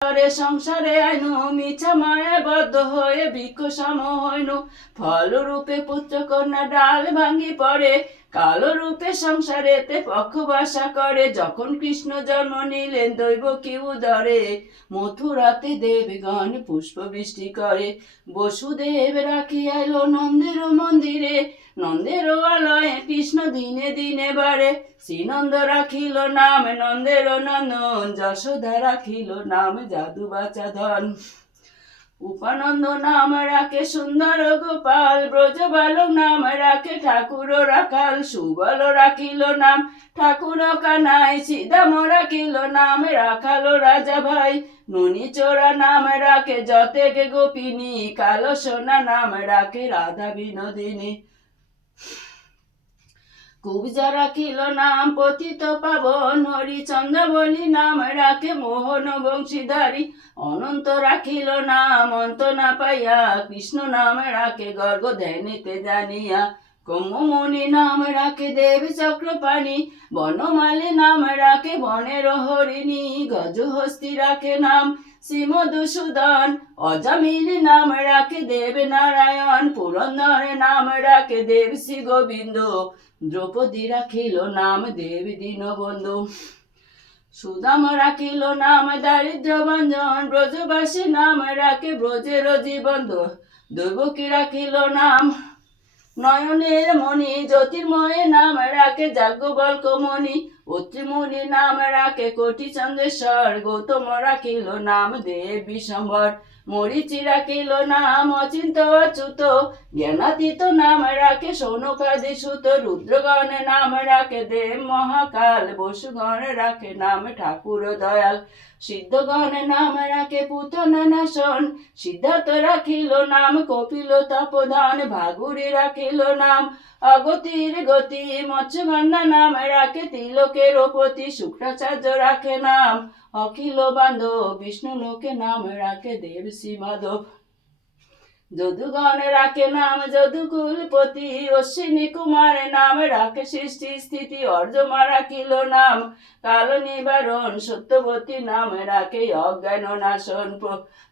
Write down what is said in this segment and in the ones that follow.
সংসারে আইনু মিছা মায়ায় বদ্ধ হয়ে বৃক্ষ সম হইনু ফল রূপে পুত্র কন্যা ডাল ভাঙ্গি পড়ে কালো রূপে সংসারেতে পক্ষ বাসা করে যখন কৃষ্ণ জন্ম নিলেন দৈব কি উদরে মথুরাতে দেবগণ পুষ্প বৃষ্টি করে বসুদেব রাখি আইলো নন্দের মন্দিরে নন্দের আলয়ে কৃষ্ণ দিনে দিনে বাড়ে শ্রীনন্দ রাখিল নাম নন্দের নন্দন যশোদা রাখিল নাম জাদু বাচা ধন উপানন্দ নাম রাখে সুন্দর গোপাল ব্রজ বালক নাম রাখে ঠাকুর রাখাল সুবল রাখিল নাম ঠাকুর কানাই সিদাম রাখিল নাম রাখালো রাজা ভাই ননি চোরা নাম রাখে যতেকে গোপিনী কালো সোনা নাম রাখে রাধা বিনোদিনী কুবজা রাখিল নাম পতিত পাবন হরিচন্দ্র বলি নাম রাখে মোহন বংশীধারী অনন্ত রাখিল নাম অন্ত না পাইয়া কৃষ্ণ নাম রাখে গর্গ ধ্যানিতে জানিয়া কৌমুনি নাম রাখে দেবী চক্রপাণী বনমালী নাম রাখে বনের হরিণী গজহস্তি রাখে নাম শ্রীমধুসূদন অজামিনী নাম রাখে দেব নারায়ণ পুরন্দর নাম রাখে দেব শ্রী গোবিন্দ দ্রৌপদী রাখিল নাম দেবী দীনবন্ধু সুদাম রাখিল নাম দারিদ্র ভঞ্জন ব্রজবাসী নাম রাখে ব্রজের জীবন দৈবকী রাখিল নাম নয়নের মণি জ্যোতির্ময় নাম রাখে যাজ্ঞবল্ক মণি অত্রিমুনি নাম রাখে কোটি চন্দ্রেশ্বর গৌতম রাখিল নাম দেব বিশম্বর মরিচি রাখিল নাম অচিন্ত অচ্যুত জ্ঞানাতীত নাম রাখে সৌনকাদি সুত রুদ্রগণ নাম রাখে দেব মহাকাল বসুগণ রাখে নাম ঠাকুর দয়াল সিদ্ধগণ নাম রাখে পুতনা নাশন সিদ্ধার্থ রাখিল নাম কপিল তপোধন ভাগুরি রাখিল নাম অগতির গতি মৎস্যগন্ধা নাম রাখে তিলকের পতি শুক্রাচার্য রাখে নাম অখিল বান্ধব বিষ্ণু লোকে নাম রাখে দেব শ্রী মাধব যদুগণ রাখে নাম যদুকুলপতি অশ্বিনী কুমার নাম রাখে সৃষ্টি স্থিতি অর্জমা রাখিল নাম কাল নিবারণ সত্যবতী নাম রাখে অজ্ঞান নাশন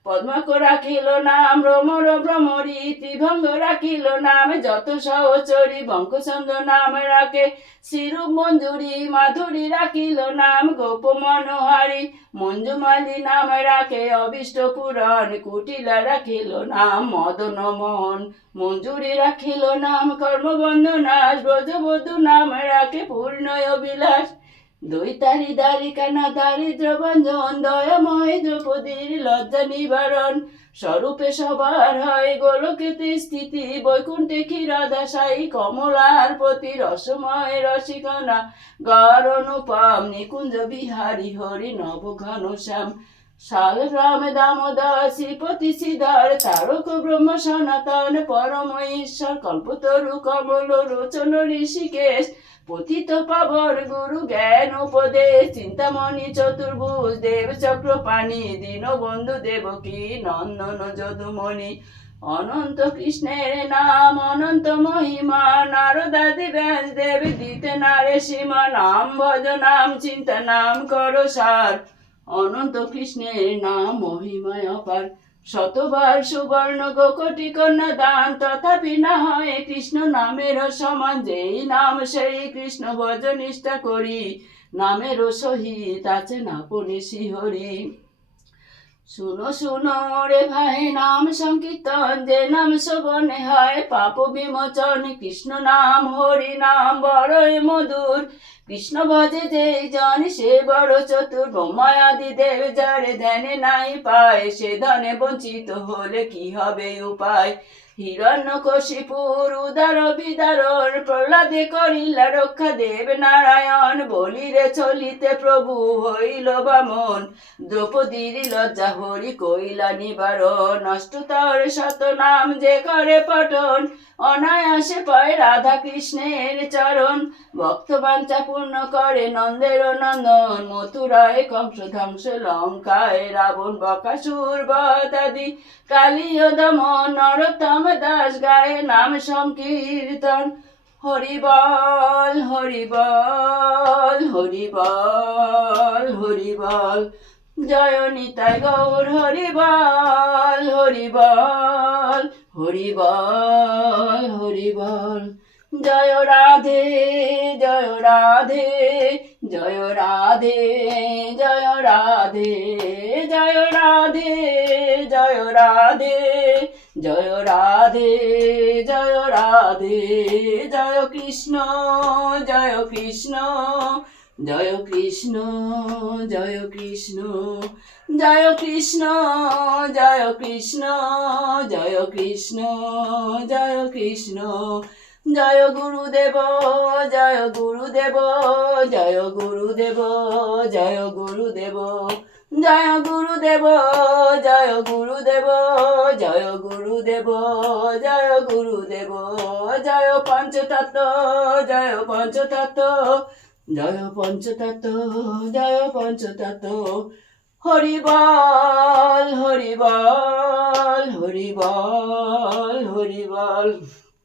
পদ্মাক রাখিল নাম ভ্রমর ভ্রমরী ত্রিভঙ্গ রাখিল নাম যত সহচরী বঙ্কচন্দ্র নাম রাখে শ্রীরূপ মঞ্জুরি মাধুরী রাখিল নাম গোপ মনোহারী মঞ্জুমালী নাম রাখে অবিষ্ট পুরাণ কুটিলা রাখিল নাম মদন মোহন মঞ্জুরি রাখিল নাম কর্মবন্ধ নাশ ব্রজবধূ নাম রাখে পূর্ণয় বিলাস দৈতারি দ্বারিকানা দারিদ্র ভঞ্জন দয়াময় দ্রৌপদীর লজ্জা নিবারণ স্বরূপে সবার হয় গোলকেতে স্থিতি বৈকুণ্ঠে ক্ষীরাদা সাই কমলার প্রতি রসময় রসিকনা গর অনুপম নিকুঞ্জ বিহারী হরি নব ঘনশ্যাম শালগ্রাম দামোদর শ্রীপতি শ্রীধর তারক ব্রহ্ম সনাতন পরম ঈশ্বর কল্পতরু কমল রোচন ঋষিকেশ পতিত পাবন গুরু জ্ঞান উপদেশ চিন্তামণি চতুর্ভুজ দেব চক্রপাণি দীনবন্ধু দেবকী নন্দন যদুমণি অনন্ত কৃষ্ণের নাম অনন্ত মহিমা নারদাদি ব্যাস দেবী দিতে নারে সীমা নাম ভজ নাম চিন্তা নাম করো সার অনন্ত কৃষ্ণের নাম মহিমায় অপার শতবার সুবর্ণ গোকটি কন্যা দান তথাপি না হয় কৃষ্ণ নামের সমান যেই নাম সেই কৃষ্ণ ভজ নিষ্ঠা করি নামের সহিত আছে না পুনি শিহরি শুনো শুনো রে ভাই নাম সংকীর্তন যে নাম শোভনে হয় পাপ বিমোচন কৃষ্ণ নাম হরি নাম বড়ই মধুর কৃষ্ণ ভজে যে জন সে বড় চতুর ব্রহ্মাদি দেব যারে ধ্যানে নাই পায় সে ধনে বঞ্চিত হলে কি হবে উপায় হিরণ্যকশিপুর উদার বিদারণ প্রহ্লাদে করিলা রক্ষা দেব নারায়ণ বলিরে চলিতে প্রভু হইল বামন দ্রৌপদীর লজ্জা হরি কইলা নিবারণ অষ্টতর শত নাম যে করে পঠন অনায়াসে পায় রাধা কৃষ্ণের চরণ ভক্ত বাঞ্ছা পূর্ণ করে নন্দের নন্দন মথুরায় কংস ধ্বংস লঙ্কায় রাবণ বকাসুর বদাদি কালীয় দমন নরোত্তম দাস গায়ে নাম সংকীর্তন হরি বল হরি বল হরি বল হরি বল জয় নিতাই গৌর হরি বল হরি বল হরি বল হরি বল। জয় রাধে জয় রাধে জয় রাধে জয় রাধে জয় রাধে জয় রাধে জয় রাধে জয় রাধে। জয় কৃষ্ণ জয় কৃষ্ণ জয় কৃষ্ণ জয় কৃষ্ণ জয় কৃষ্ণ জয় কৃষ্ণ জয় কৃষ্ণ জয় কৃষ্ণ। জয় গুরুদেব জয় গুরুদেব জয় গুরুদেব জয় গুরুদেব জয় গুরুদেব জয় গুরুদেব জয় গুরুদেব জয় গুরুদেব। জয় পঞ্চতত্ত্ব জয় পঞ্চতত্ত্ব জয় পঞ্চতত্ত্ব জয় পঞ্চতত্ত্ব। হরি বল হরি বল হরি বল হরি বল।